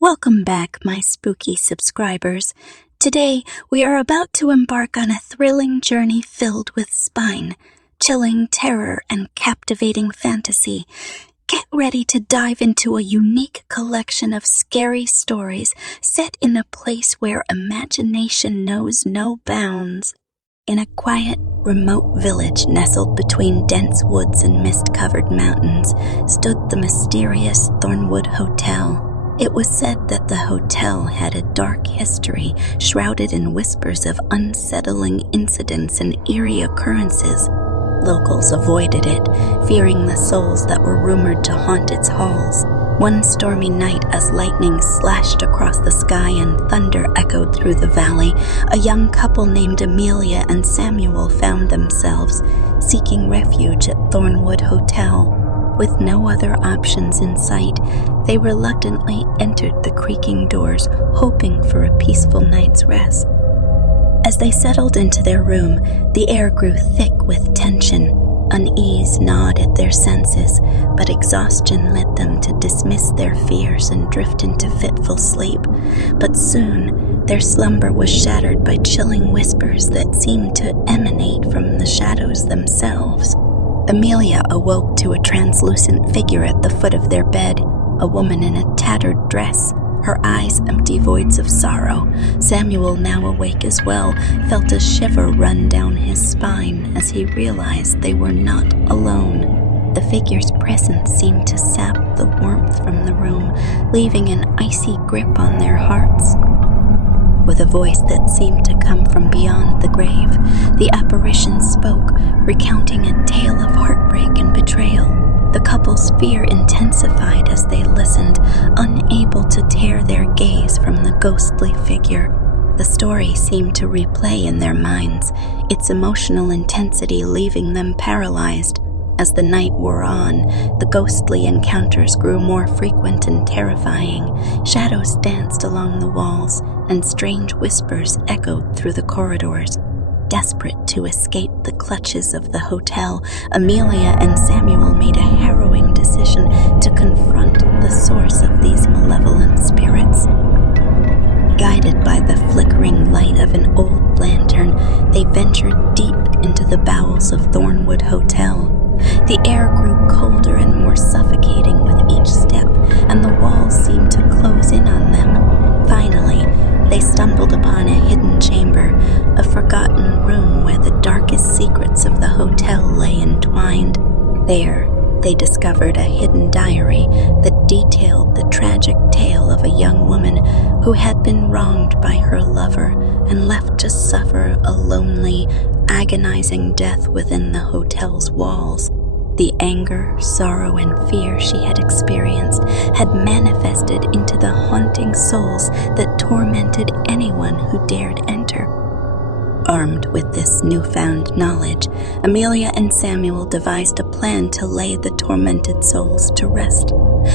Welcome back, my spooky subscribers. Today, we are about to embark on a thrilling journey filled with spine, chilling terror, and captivating fantasy. Get ready to dive into a unique collection of scary stories set in a place where imagination knows no bounds. In a quiet, remote village nestled between dense woods and mist-covered mountains stood the mysterious Thornwood Hotel. It was said that the hotel had a dark history, shrouded in whispers of unsettling incidents and eerie occurrences. Locals avoided it, fearing the souls that were rumored to haunt its halls. One stormy night, as lightning slashed across the sky and thunder echoed through the valley, a young couple named Amelia and Samuel found themselves seeking refuge at Thornwood Hotel. With no other options in sight, they reluctantly entered the creaking doors, hoping for a peaceful night's rest. As they settled into their room, the air grew thick with tension. Unease gnawed at their senses, but exhaustion led them to dismiss their fears and drift into fitful sleep. But soon, their slumber was shattered by chilling whispers that seemed to emanate from the shadows themselves. Amelia awoke to a translucent figure at the foot of their bed, a woman in a tattered dress, her eyes empty voids of sorrow. Samuel, now awake as well, felt a shiver run down his spine as he realized they were not alone. The figure's presence seemed to sap the warmth from the room, leaving an icy grip on their hearts. With a voice that seemed to come from beyond the grave, the apparition spoke, recounting a tale of heartbreak and betrayal. The couple's fear intensified as they listened, unable to tear their gaze from the ghostly figure. The story seemed to replay in their minds, its emotional intensity leaving them paralyzed. As the night wore on, the ghostly encounters grew more frequent and terrifying. Shadows danced along the walls, and strange whispers echoed through the corridors. Desperate to escape the clutches of the hotel, Amelia and Samuel made a harrowing decision to confront the source of these malevolent spirits. Guided by the flickering light of an old lantern, they ventured deep into the bowels of Thornwood Hotel. The air grew colder and more suffocating with each step, and the walls seemed to close in on them. Finally, they stumbled upon a hidden chamber, a forgotten room where the darkest secrets of the hotel lay entwined. There, they discovered a hidden diary that detailed the tragic tale of a young woman who had been wronged by her lover and left to suffer a lonely, agonizing death within the hotel's walls. The anger, sorrow, and fear she had experienced had manifested into the haunting souls that tormented anyone who dared enter. Armed with this newfound knowledge, Amelia and Samuel devised a plan to lay the tormented souls to rest.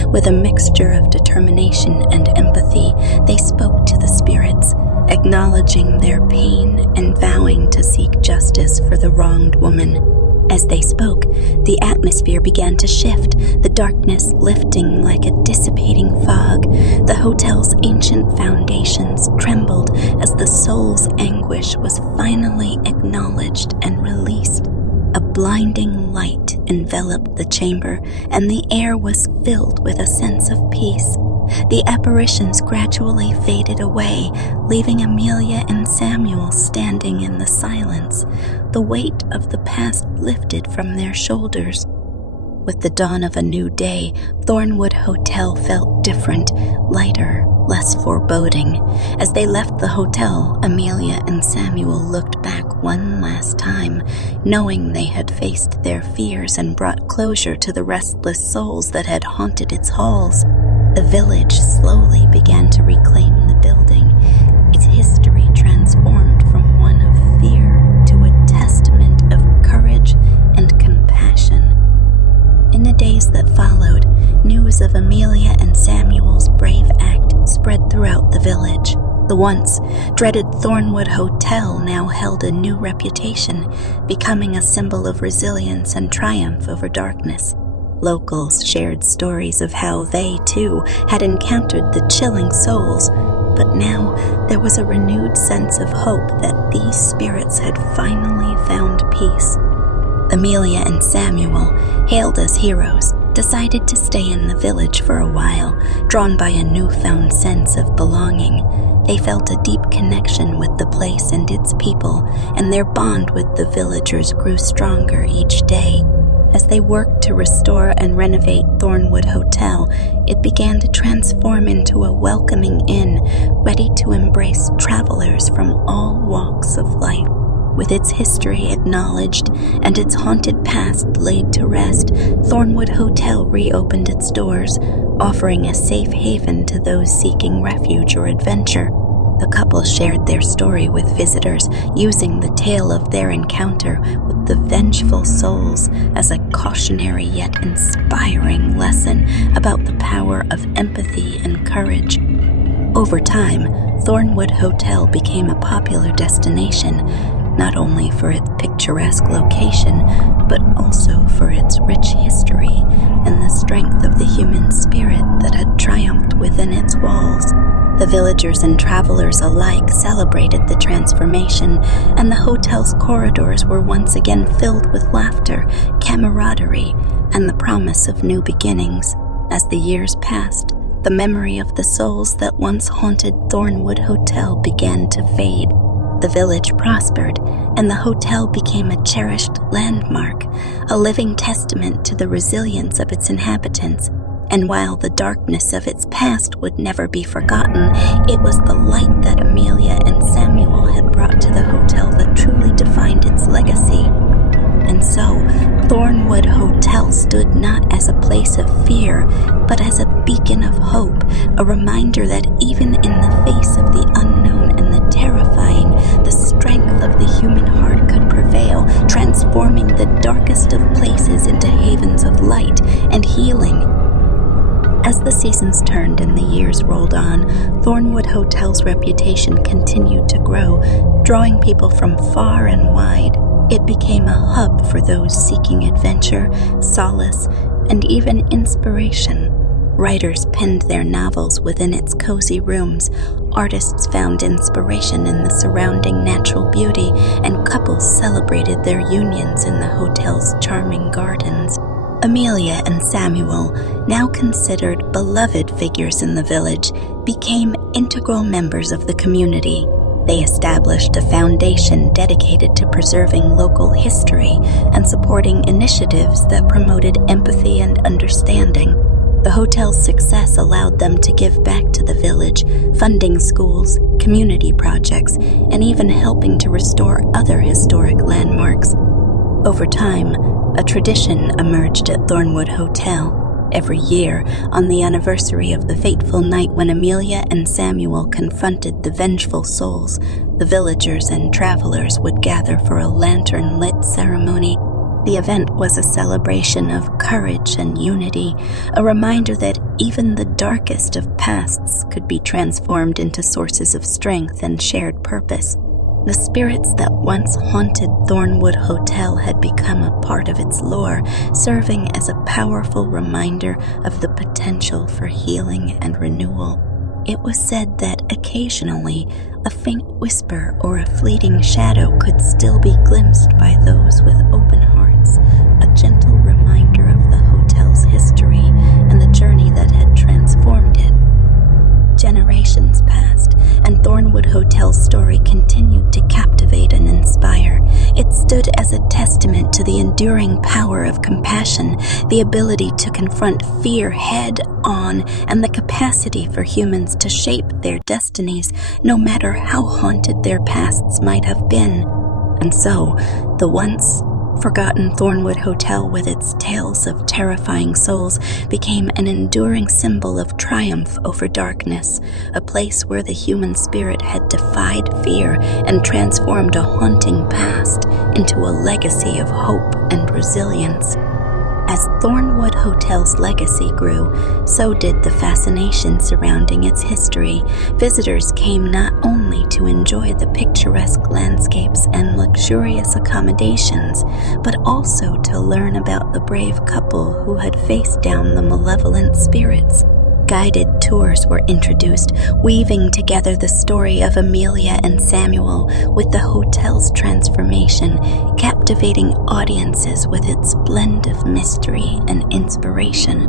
With a mixture of determination and empathy, they spoke to the spirits, acknowledging their pain and vowing to seek justice for the wronged woman. As they spoke, the atmosphere began to shift, the darkness lifting like a dissipating fog. The hotel's ancient foundations trembled as the soul's anguish was finally acknowledged and released. A blinding light enveloped the chamber, and the air was filled with a sense of peace. The apparitions gradually faded away, leaving Amelia and Samuel standing in the silence. The weight of the past lifted from their shoulders. With the dawn of a new day, Thornwood Hotel felt different, lighter, less foreboding. As they left the hotel, Amelia and Samuel looked back one last time, knowing they had faced their fears and brought closure to the restless souls that had haunted its halls. The village slowly began to reclaim the building, its history transformed from one of fear to a testament of courage and compassion. In the days that followed, news of Amelia and Samuel's brave act spread throughout the village. The once dreaded Thornwood Hotel now held a new reputation, becoming a symbol of resilience and triumph over darkness. Locals shared stories of how they, too, had encountered the chilling souls, but now there was a renewed sense of hope that these spirits had finally found peace. Amelia and Samuel, hailed as heroes, decided to stay in the village for a while, drawn by a newfound sense of belonging. They felt a deep connection with the place and its people, and their bond with the villagers grew stronger each day. As they worked to restore and renovate Thornwood Hotel, it began to transform into a welcoming inn, ready to embrace travelers from all walks of life. With its history acknowledged and its haunted past laid to rest, Thornwood Hotel reopened its doors, offering a safe haven to those seeking refuge or adventure. The couple shared their story with visitors, using the tale of their encounter with the vengeful souls as a cautionary yet inspiring lesson about the power of empathy and courage. Over time, Thornwood Hotel became a popular destination, not only for its picturesque location, but also for its rich history and the strength of the human spirit that had triumphed within its walls. The villagers and travelers alike celebrated the transformation, and the hotel's corridors were once again filled with laughter, camaraderie, and the promise of new beginnings. As the years passed, the memory of the souls that once haunted Thornwood Hotel began to fade. The village prospered, and the hotel became a cherished landmark, a living testament to the resilience of its inhabitants. And while the darkness of its past would never be forgotten, it was the light that Amelia and Samuel had brought to the hotel that truly defined its legacy. And so, Thornwood Hotel stood not as a place of fear, but as a beacon of hope, a reminder that even in the face of the unknown and the terrifying, the strength of the human heart could prevail, transforming the darkest of places into havens of light and healing. As the seasons turned and the years rolled on, Thornwood Hotel's reputation continued to grow, drawing people from far and wide. It became a hub for those seeking adventure, solace, and even inspiration. Writers penned their novels within its cozy rooms, artists found inspiration in the surrounding natural beauty, and couples celebrated their unions in the hotel's charming gardens. Amelia and Samuel, now considered beloved figures in the village, became integral members of the community. They established a foundation dedicated to preserving local history and supporting initiatives that promoted empathy and understanding. The hotel's success allowed them to give back to the village, funding schools, community projects, and even helping to restore other historic landmarks. Over time, a tradition emerged at Thornwood Hotel. Every year, on the anniversary of the fateful night when Amelia and Samuel confronted the vengeful souls, the villagers and travelers would gather for a lantern-lit ceremony. The event was a celebration of courage and unity, a reminder that even the darkest of pasts could be transformed into sources of strength and shared purpose. The spirits that once haunted Thornwood Hotel had become a part of its lore, serving as a powerful reminder of the potential for healing and renewal. It was said that occasionally a faint whisper or a fleeting shadow could still be glimpsed by those with open hearts, a gentle reminder of the hotel's history and the journey that had transformed it. Generations passed, and Thornwood Hotel's story continued to captivate and inspire. It stood as a testament to the enduring power of compassion, the ability to confront fear head-on, and the capacity for humans to shape their destinies, no matter how haunted their pasts might have been. And so, the once forgotten Thornwood Hotel with its tales of terrifying souls became an enduring symbol of triumph over darkness, a place where the human spirit had defied fear and transformed a haunting past into a legacy of hope and resilience. As Thornwood Hotel's legacy grew, so did the fascination surrounding its history. Visitors came not only to enjoy the picturesque landscapes and luxurious accommodations, but also to learn about the brave couple who had faced down the malevolent spirits. Guided tours were introduced, weaving together the story of Amelia and Samuel with the hotel's transformation, captivating audiences with its blend of mystery and inspiration.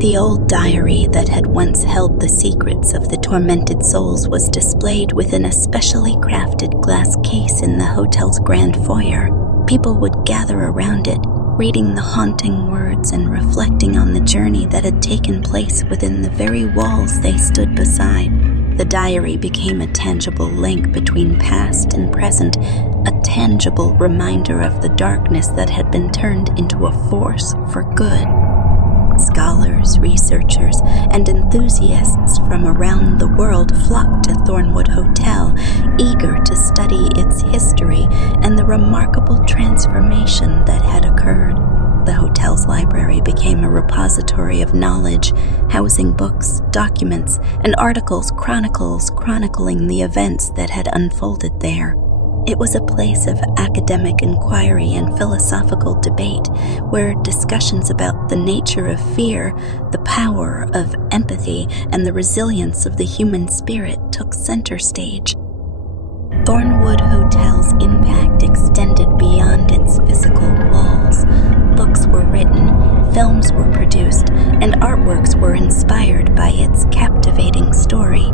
The old diary that had once held the secrets of the tormented souls was displayed within a specially crafted glass case in the hotel's grand foyer. People would gather around it, reading the haunting words and reflecting on the journey that had taken place within the very walls they stood beside. The diary became a tangible link between past and present, a tangible reminder of the darkness that had been turned into a force for good. Scholars, researchers, and enthusiasts from around the world flocked to Thornwood Hotel, eager to study its history and the remarkable transformation that had occurred. The hotel's library became a repository of knowledge, housing books, documents, and articles chronicling the events that had unfolded there. It was a place of academic inquiry and philosophical debate, where discussions about the nature of fear, the power of empathy, and the resilience of the human spirit took center stage. Thornwood Hotel's impact extended beyond its physical walls. Books were written, films were produced, and artworks were inspired by its captivating story.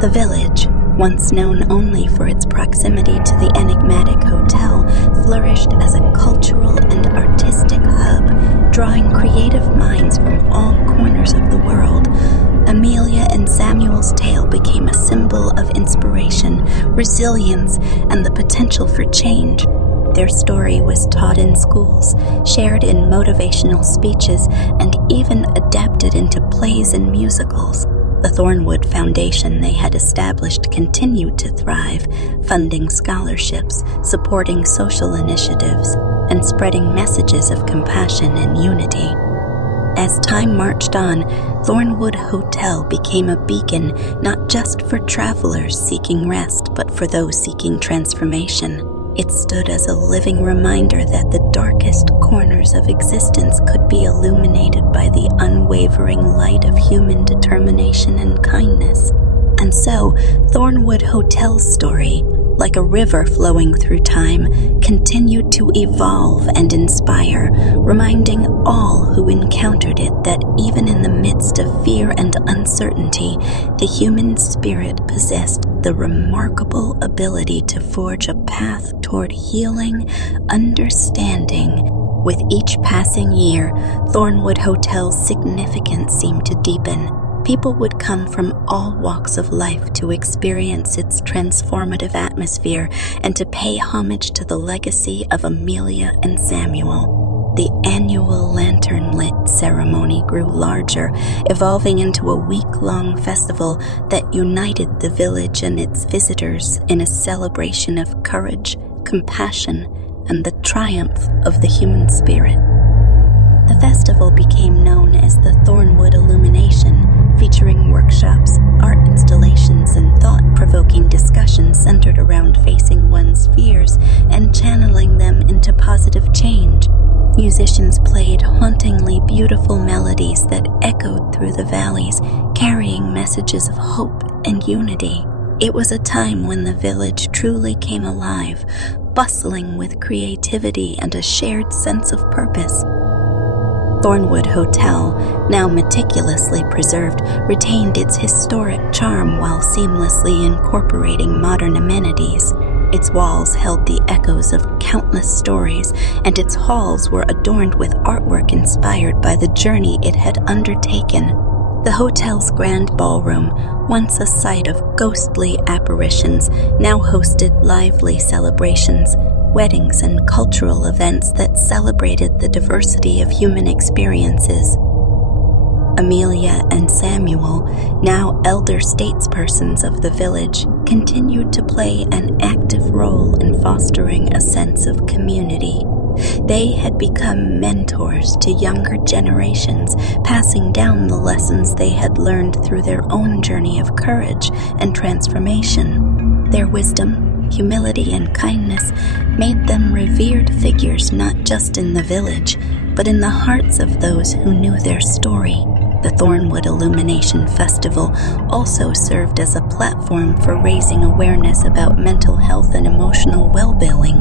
The village, once known only for its proximity to the Enigmatic Hotel, flourished as a cultural and artistic hub, drawing creative minds from all corners of the world. Amelia and Samuel's tale became a symbol of inspiration, resilience, and the potential for change. Their story was taught in schools, shared in motivational speeches, and even adapted into plays and musicals. The Thornwood Foundation they had established continued to thrive, funding scholarships, supporting social initiatives, and spreading messages of compassion and unity. As time marched on, Thornwood Hotel became a beacon not just for travelers seeking rest, but for those seeking transformation. It stood as a living reminder that the darkest corners of existence could be illuminated by the unwavering light of human determination and kindness. And so, Thornwood Hotel's story, like a river flowing through time, continued to evolve and inspire, reminding all who encountered it that even in the midst of fear and uncertainty, the human spirit possessed the remarkable ability to forge a path toward healing, understanding. With each passing year, Thornwood Hotel's significance seemed to deepen. People would come from all walks of life to experience its transformative atmosphere and to pay homage to the legacy of Amelia and Samuel. The annual lantern-lit ceremony grew larger, evolving into a week-long festival that united the village and its visitors in a celebration of courage, compassion, and the triumph of the human spirit. The festival became known as the Thornwood Illumination, featuring workshops, art installations, and thought-provoking discussions centered around facing one's fears and channeling them into positive change. Musicians played hauntingly beautiful melodies that echoed through the valleys, carrying messages of hope and unity. It was a time when the village truly came alive, bustling with creativity and a shared sense of purpose. Thornwood Hotel, now meticulously preserved, retained its historic charm while seamlessly incorporating modern amenities. Its walls held the echoes of countless stories, and its halls were adorned with artwork inspired by the journey it had undertaken. The hotel's grand ballroom, once a site of ghostly apparitions, now hosted lively celebrations, weddings, and cultural events that celebrated the diversity of human experiences. Amelia and Samuel, now elder statespersons of the village, continued to play an active role in fostering a sense of community. They had become mentors to younger generations, passing down the lessons they had learned through their own journey of courage and transformation. Their wisdom, humility, and kindness made them revered figures not just in the village, but in the hearts of those who knew their story. The Thornwood Illumination Festival also served as a platform for raising awareness about mental health and emotional well-being.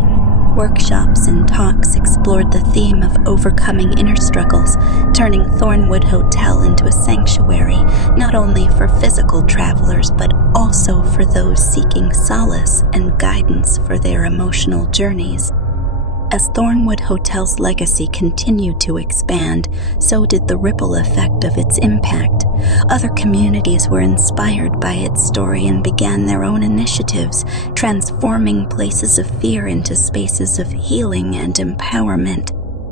Workshops and talks explored the theme of overcoming inner struggles, turning Thornwood Hotel into a sanctuary not only for physical travelers but also for those seeking solace and guidance for their emotional journeys. As Thornwood Hotel's legacy continued to expand, so did the ripple effect of its impact. Other communities were inspired by its story and began their own initiatives, transforming places of fear into spaces of healing and empowerment.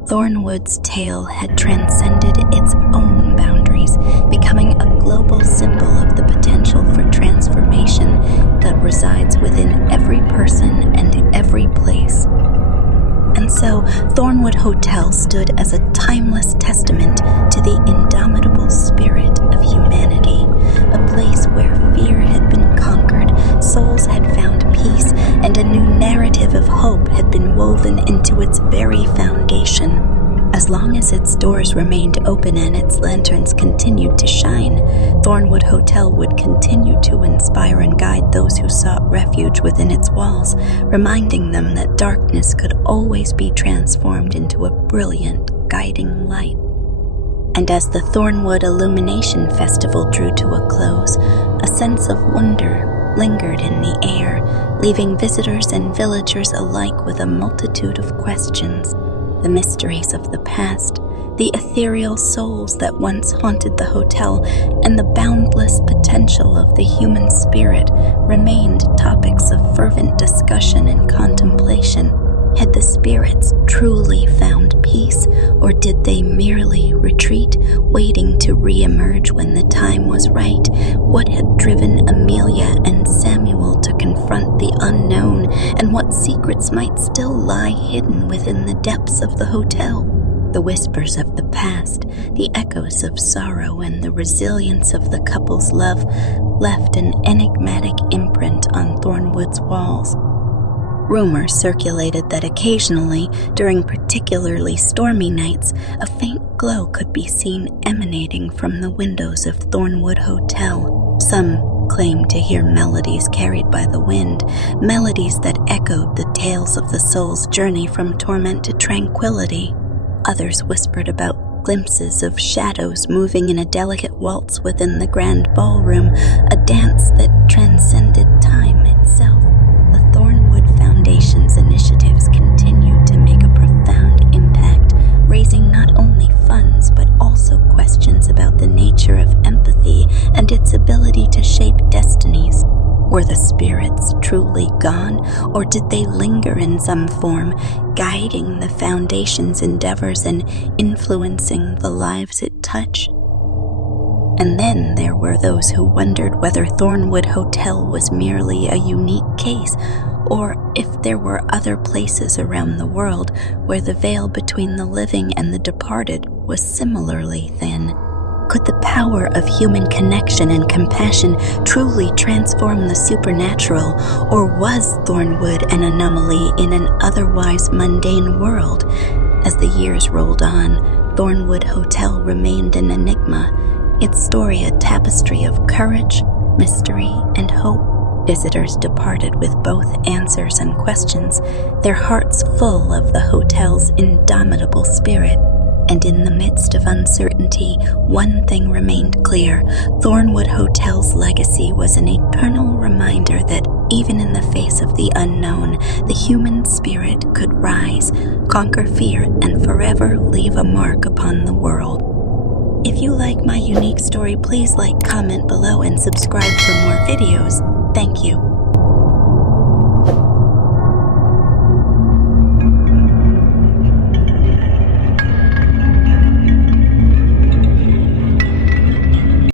Thornwood's tale had transcended its own boundaries, becoming a global symbol of the potential for transformation that resides within every person and every place. And so, Thornwood Hotel stood as a timeless testament to the indomitable spirit of humanity, a place where fear had been conquered, souls had found peace, and a new narrative of hope had been woven into its very foundation. As long as its doors remained open and its lanterns continued to shine, Thornwood Hotel would continue to inspire and guide those who sought refuge within its walls, reminding them that darkness could always be transformed into a brilliant, guiding light. And as the Thornwood Illumination Festival drew to a close, a sense of wonder lingered in the air, leaving visitors and villagers alike with a multitude of questions. The mysteries of the past, the ethereal souls that once haunted the hotel, and the boundless potential of the human spirit remained topics of fervent discussion and contemplation. Had the spirits truly found peace, or did they merely retreat, waiting to re-emerge when the time was right? What had driven Amelia and Samuel to confront the unknown, and what secrets might still lie hidden within the depths of the hotel? The whispers of the past, the echoes of sorrow, and the resilience of the couple's love left an enigmatic imprint on Thornwood's walls. Rumors circulated that occasionally, during particularly stormy nights, a faint glow could be seen emanating from the windows of Thornwood Hotel. Some claimed to hear melodies carried by the wind, melodies that echoed the tales of the soul's journey from torment to tranquility. Others whispered about glimpses of shadows moving in a delicate waltz within the grand ballroom, a dance that transcended time itself. The Thornwood Foundation's initiatives continued to make a profound impact, raising not only funds but also questions about the nature of empathy and its ability to shape destinies. Were the spirits truly gone, or did they linger in some form, guiding the Foundation's endeavors and influencing the lives it touched? And then there were those who wondered whether Thornwood Hotel was merely a unique case, or if there were other places around the world where the veil between the living and the departed was similarly thin. Could the power of human connection and compassion truly transform the supernatural, or was Thornwood an anomaly in an otherwise mundane world? As the years rolled on, Thornwood Hotel remained an enigma, its story a tapestry of courage, mystery, and hope. Visitors departed with both answers and questions, their hearts full of the hotel's indomitable spirit. And in the midst of uncertainty, one thing remained clear: Thornwood Hotel's legacy was an eternal reminder that even in the face of the unknown, the human spirit could rise, conquer fear, and forever leave a mark upon the world. If you like my unique story, please like, comment below, and subscribe for more videos. Thank you.